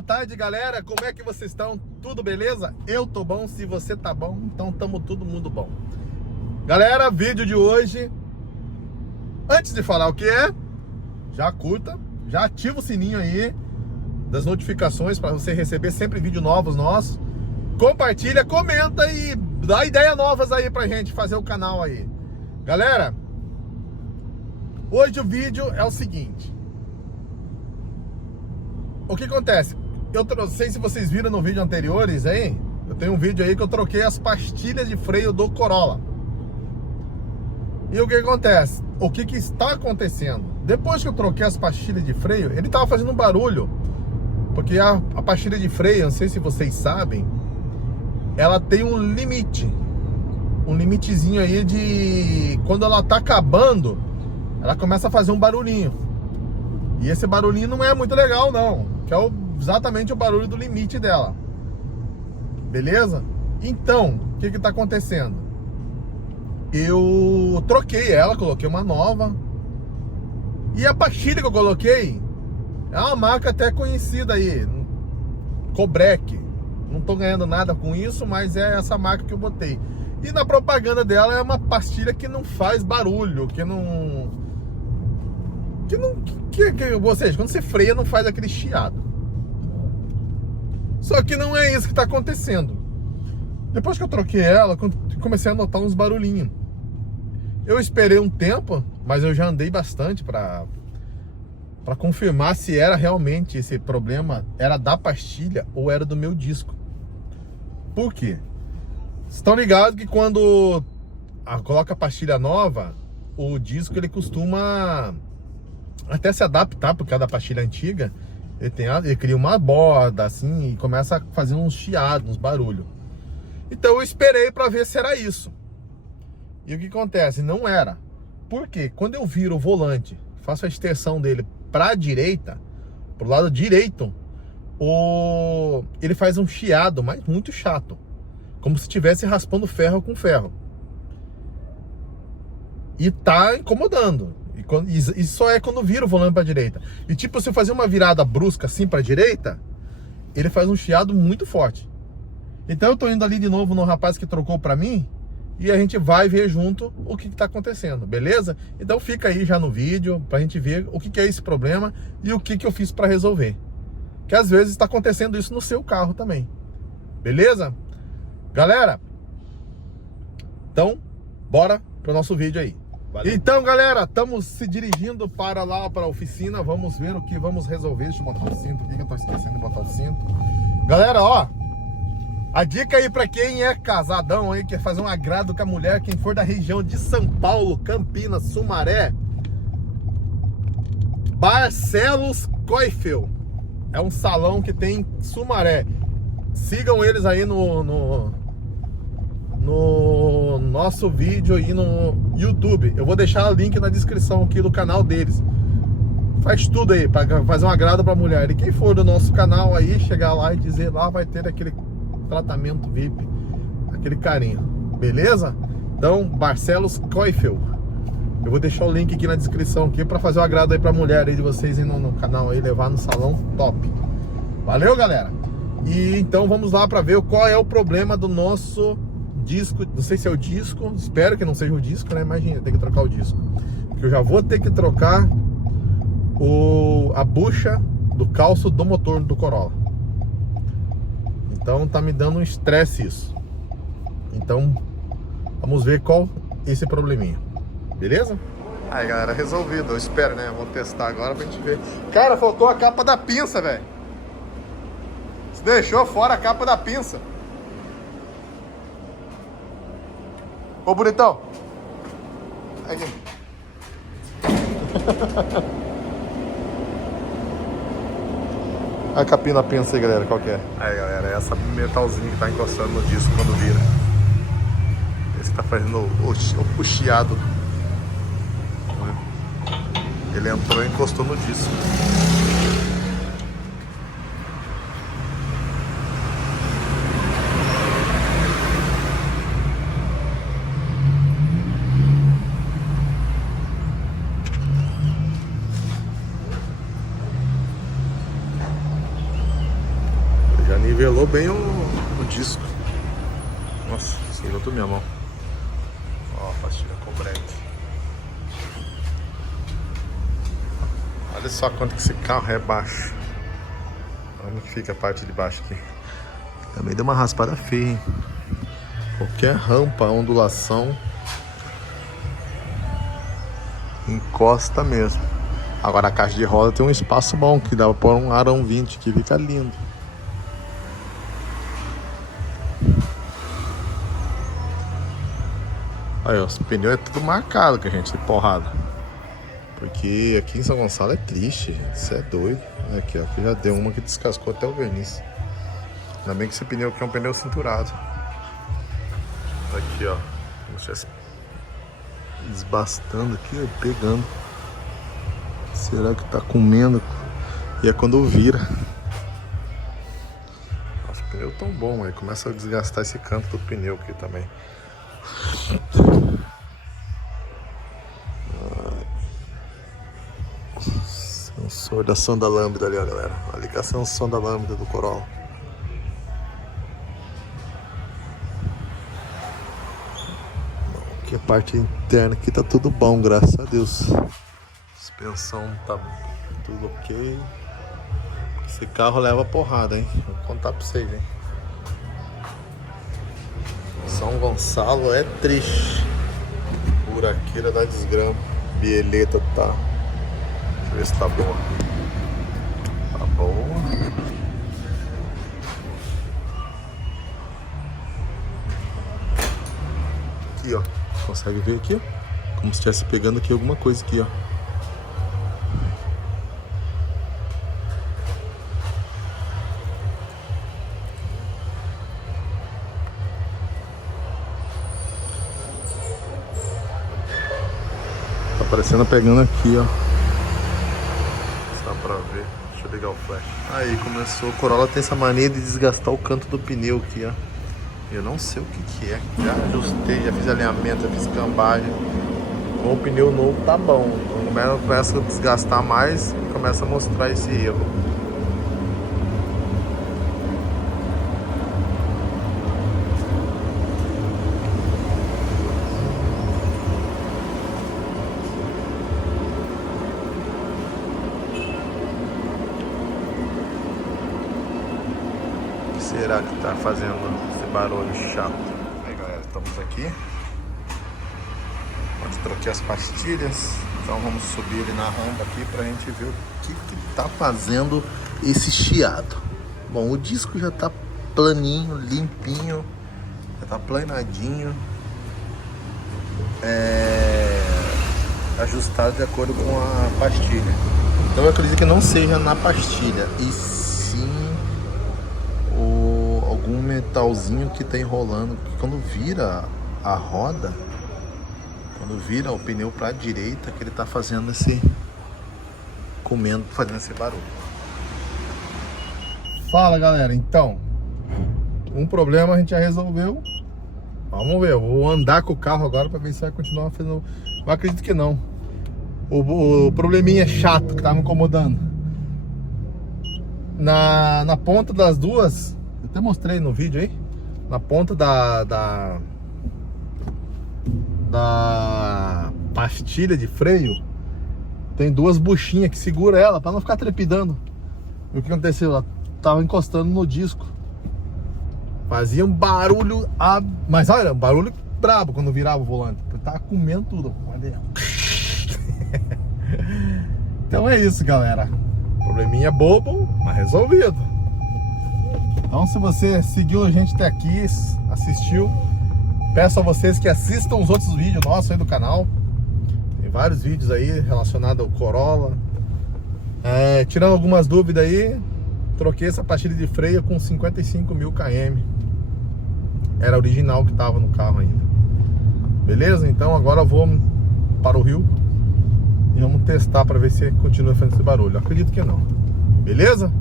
boa tarde, galera. Como é que vocês estão? Tudo beleza? Eu tô bom. Se você tá bom, então tamo todo mundo bom. Galera, vídeo de hoje. Antes de falar o que é, já curta, já ativa o sininho aí das notificações para você receber sempre vídeos novos nossos. Compartilha, comenta e dá ideias novas aí pra gente fazer o canal aí. Galera, hoje o vídeo é o seguinte. O que acontece? Eu não sei se vocês viram no vídeo anteriores aí. Eu tenho um vídeo aí que eu troquei as pastilhas de freio do Corolla. E o que acontece? O que está acontecendo? Depois que eu troquei as pastilhas de freio, ele estava fazendo um barulho. Porque a pastilha de freio, não sei se vocês sabem, ela tem um limite. Um limitezinho aí de... Quando ela tá acabando, ela começa a fazer um barulhinho. E esse barulhinho não é muito legal não, que é exatamente o barulho do limite dela. Beleza? Então, o que que tá acontecendo? Eu troquei ela, coloquei uma nova. E a pastilha que eu coloquei é uma marca até conhecida aí, Cobrec. Não tô ganhando nada com isso, mas é essa marca que eu botei. E na propaganda dela é uma pastilha que não faz barulho, ou seja, quando você freia não faz aquele chiado. Só que não é isso que está acontecendo. Depois que eu troquei ela, comecei a notar uns barulhinhos. Eu esperei um tempo, mas eu já andei bastante para confirmar se era realmente esse problema, era da pastilha ou era do meu disco. Por quê? Vocês estão ligados que quando coloca a pastilha nova, o disco ele costuma até se adaptar, porque cada pastilha antiga, ele cria uma borda assim e começa a fazer uns chiados, uns barulhos. Então eu esperei para ver se era isso. E o que acontece? Não era. Por quê? Quando eu viro o volante, faço a extensão dele para a direita, pro lado direito, ele faz um chiado, mas muito chato, como se estivesse raspando ferro com ferro. E tá incomodando. E só é quando vira o volante para a direita. E tipo, se eu fazer uma virada brusca assim para a direita, ele faz um chiado muito forte. Então eu tô indo ali de novo no rapaz que trocou para mim e a gente vai ver junto o que tá acontecendo, beleza? Então fica aí já no vídeo pra gente ver o que é esse problema e o que eu fiz para resolver. Que às vezes está acontecendo isso no seu carro também. Beleza? Galera, então bora pro nosso vídeo aí. Valeu. Então, galera, estamos se dirigindo para lá, para a oficina. Vamos ver o que vamos resolver. Deixa eu botar o cinto aqui, que eu tô esquecendo de botar o cinto. Galera, ó, a dica aí para quem é casadão aí, quer fazer um agrado com a mulher, quem for da região de São Paulo, Campinas, Sumaré, Barcelos Coifel. É um salão que tem em Sumaré. Sigam eles aí no nosso vídeo aí no YouTube. Eu vou deixar o link na descrição aqui do canal deles. Faz tudo aí para fazer um agrado para a mulher. E quem for do nosso canal aí, chegar lá e dizer lá, vai ter aquele tratamento VIP, aquele carinho. Beleza? Então, Barcelos Coifel. Eu vou deixar o link aqui na descrição aqui para fazer um agrado aí para a mulher aí de vocês ir no canal aí, levar no salão top. Valeu, galera? E então vamos lá para ver qual é o problema do nosso disco. Não sei se é o disco, espero que não seja o disco, né? Imagina, tem que trocar o disco, porque eu já vou ter que trocar a bucha do calço do motor do Corolla. Então tá me dando um estresse isso. Então vamos ver qual esse probleminha. Beleza? Aí, galera, resolvido. Eu espero, né? Vou testar agora pra gente ver. Cara, faltou a capa da pinça, velho. Você deixou fora a capa da pinça. Ô, bonitão. Aqui. A capinha da pinça aí, galera, qual que é? Aí, galera, é essa metalzinho que tá encostando no disco quando vira. Esse tá fazendo o chiado. Ele entrou e encostou no disco. Selou bem o disco. Nossa, selou toda minha mão. Ó, a pastilha com break. Olha só quanto que esse carro é baixo. Como que fica a parte de baixo aqui. Também deu uma raspada feia, hein? Qualquer rampa, ondulação, encosta mesmo. Agora a caixa de roda tem um espaço bom, que dá pra pôr um Arão 20, que fica lindo. Aí, ó, os pneus é tudo marcado que a gente tem porrada. Porque aqui em São Gonçalo é triste, gente. Isso é doido. Aqui, ó, aqui já deu uma que descascou até o verniz. Ainda bem que esse pneu aqui é um pneu cinturado. Aqui, ó, como se estivesse desbastando aqui, ó, pegando. Será que tá comendo? E é quando vira. Nossa, o pneu tão bom, aí começa a desgastar esse canto do pneu aqui também. Sensor da sonda lambda ali, ó, galera. A ligação sonda lambda do Corolla. Aqui a parte interna aqui tá tudo bom, graças a Deus. Suspensão tá tudo ok. Esse carro leva porrada, hein? Vou contar pra vocês, hein? São Gonçalo é triste. Buraqueira da desgrama. Bieleta tá. Deixa eu ver se tá boa. Tá boa. Aqui, ó. Consegue ver aqui, ó? Como se estivesse pegando aqui alguma coisa aqui, ó. Tá parecendo pegando aqui, ó. Só pra ver. Deixa eu ligar o flash. Aí começou. O Corolla tem essa mania de desgastar o canto do pneu aqui, ó. Eu não sei o que é. Já ajustei, já fiz alinhamento, já fiz cambagem. Com o pneu novo tá bom. Começa a desgastar mais e começa a mostrar esse erro. O que será que tá fazendo barulho chato? Aí, galera, estamos aqui. Troquei as pastilhas. Então vamos subir ali na rampa aqui pra gente ver o que tá fazendo esse chiado. Bom, o disco já tá planinho, limpinho, já tá planadinho, ajustado de acordo com a pastilha. Então eu acredito que não seja na pastilha, e sim algum metalzinho que tá enrolando, porque quando vira a roda, quando vira o pneu para a direita, que ele tá fazendo fazendo esse barulho. Fala, galera, então um problema a gente já resolveu. Vamos ver, eu vou andar com o carro agora para ver se vai continuar fazendo. Eu acredito que não. O probleminha chato que tava me incomodando na ponta das duas, eu até mostrei no vídeo aí, na ponta da pastilha de freio, tem duas buchinhas que segura ela para não ficar trepidando. E o que aconteceu? Ela tava encostando no disco, fazia um barulho, mas olha, um barulho brabo quando virava o volante, porque tava comendo tudo. Então é isso, galera. Probleminha bobo, mas resolvido. Então, se você seguiu a gente até aqui, assistiu, peço a vocês que assistam os outros vídeos nossos aí do canal. Tem vários vídeos aí relacionados ao Corolla. Tirando algumas dúvidas aí, troquei essa pastilha de freio com 55 mil km. Era original que estava no carro ainda. Beleza? Então agora eu vou para o Rio e vamos testar para ver se continua fazendo esse barulho. Eu acredito que não. Beleza?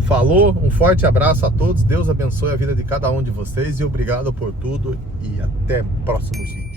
Falou, um forte abraço a todos. Deus abençoe a vida de cada um de vocês e obrigado por tudo. E até próximos vídeos.